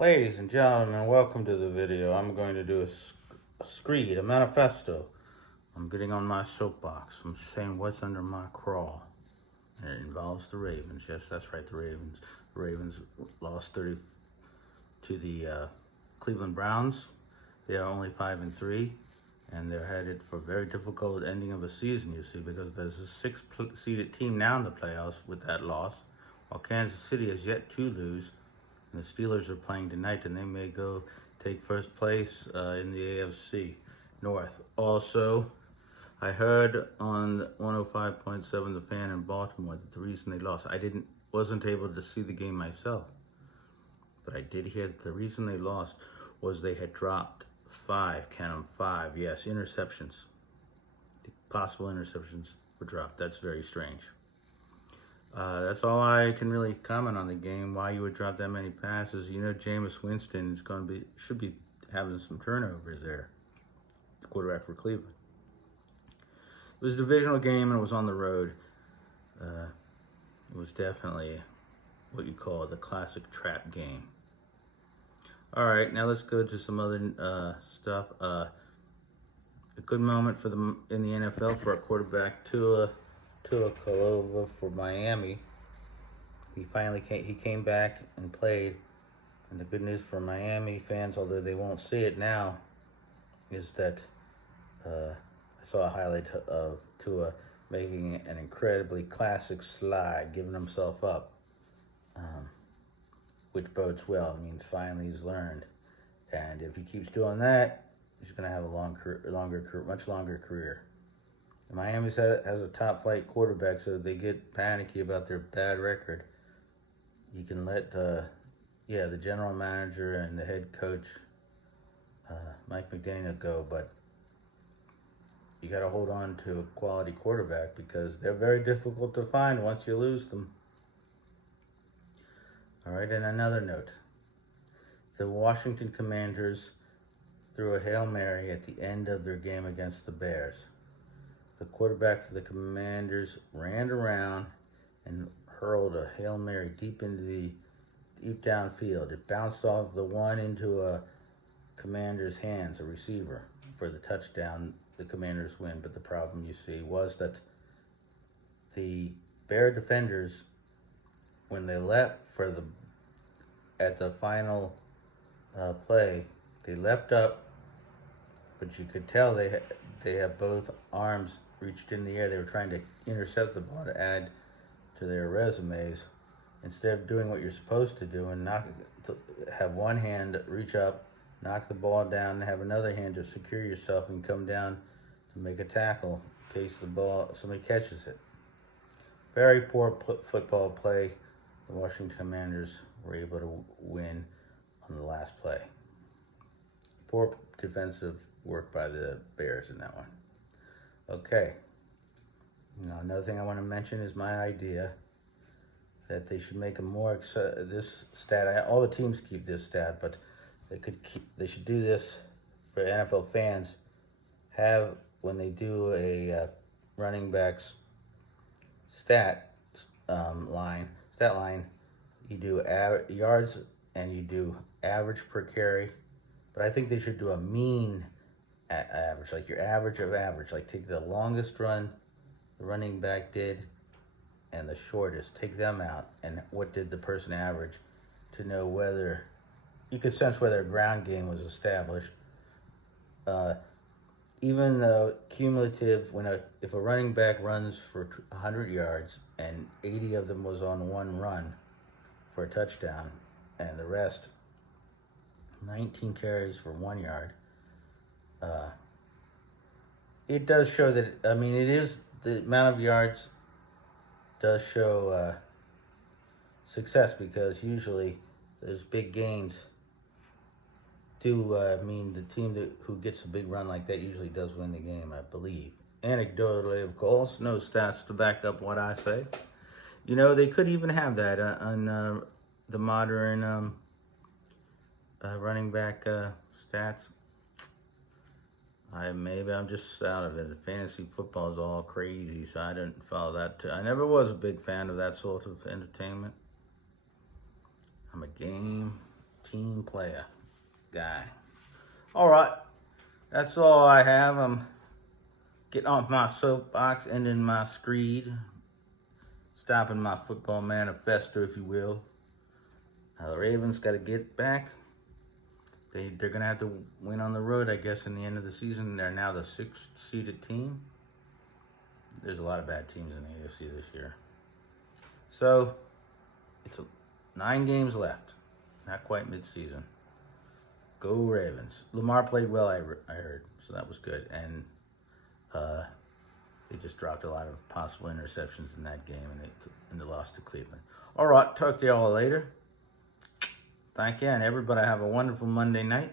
Ladies and gentlemen, welcome to the video. I'm going to do a screed, a manifesto. I'm getting on my soapbox. I'm saying what's under my crawl. And it involves the Ravens. Yes, that's right, the Ravens. The Ravens lost 30 to the Cleveland Browns. They are only 5-3, and they're headed for a very difficult ending of a season, you see, because there's a six-seeded team now in the playoffs with that loss, while Kansas City has yet to lose. And the Steelers are playing tonight, and they may go take first place in the AFC North. Also, I heard on 105.7 The Fan in Baltimore that the reason they lost, wasn't able to see the game myself, but I did hear that the reason they lost was they had dropped 5, count them 5, yes, interceptions. The possible interceptions were dropped. That's very strange. That's all I can really comment on the game. Why you would drop that many passes? You know, Jameis Winston should be having some turnovers there. The quarterback for Cleveland. It was a divisional game and it was on the road. It was definitely what you call the classic trap game. All right, now let's go to some other stuff. A good moment in the NFL for our quarterback Tua for Miami. He came back and played, and the good news for Miami fans, although they won't see it now, is that I saw a highlight of Tua making an incredibly classic slide, giving himself up, which bodes well. It means finally he's learned, and if he keeps doing that, he's going to have a much longer career. Miami has a top-flight quarterback, so they get panicky about their bad record. You can let the general manager and the head coach, Mike McDaniel, go, but you got to hold on to a quality quarterback because they're very difficult to find once you lose them. All right, and another note. The Washington Commanders threw a Hail Mary at the end of their game against the Bears. The quarterback for the Commanders ran around and hurled a Hail Mary deep downfield. It bounced off the one into a Commander's hands, a receiver, for the touchdown. The Commanders win, but the problem, you see, was that the Bear defenders, when they leapt at the final play, they leapt up, but you could tell they have both arms reached in the air. They were trying to intercept the ball to add to their resumes, instead of doing what you're supposed to do and have one hand reach up, knock the ball down, and have another hand to secure yourself and come down to make a tackle in case somebody catches it. Very poor football play. The Washington Commanders were able to win on the last play. Poor defensive work by the Bears in that one. Okay. Now, another thing I want to mention is my idea that they should make this stat. All the teams keep this stat, but they should do this for NFL fans. When they do a running backs stat line, you do yards and you do average per carry. But I think they should do a mean average, like your average of average. Like take the longest run the running back did and the shortest. Take them out and what did the person average to know whether you could sense whether a ground game was established. Even though cumulative, if a running back runs for 100 yards and 80 of them was on one run for a touchdown, and the rest 19 carries for 1 yard, it does show that, it is, the amount of yards does show success, because usually those big gains do mean the team who gets a big run like that usually does win the game, I believe. Anecdotally, of course, no stats to back up what I say. You know, they could even have that on the modern running back stats. Maybe I'm just out of it. The fantasy football is all crazy, so I didn't follow that. I never was a big fan of that sort of entertainment. I'm a game team player guy. All right, that's all I have. I'm getting off my soapbox, ending my screed, stopping my football manifesto, if you will. The Ravens got to get back. They're going to have to win on the road, I guess, in the end of the season. They're now the 6th-seeded team. There's a lot of bad teams in the AFC this year. So, it's 9 games left. Not quite mid-season. Go Ravens. Lamar played well, I heard, so that was good. And they just dropped a lot of possible interceptions in that game, and they lost to Cleveland. All right, talk to y'all later. Thank you, and everybody have a wonderful Monday night.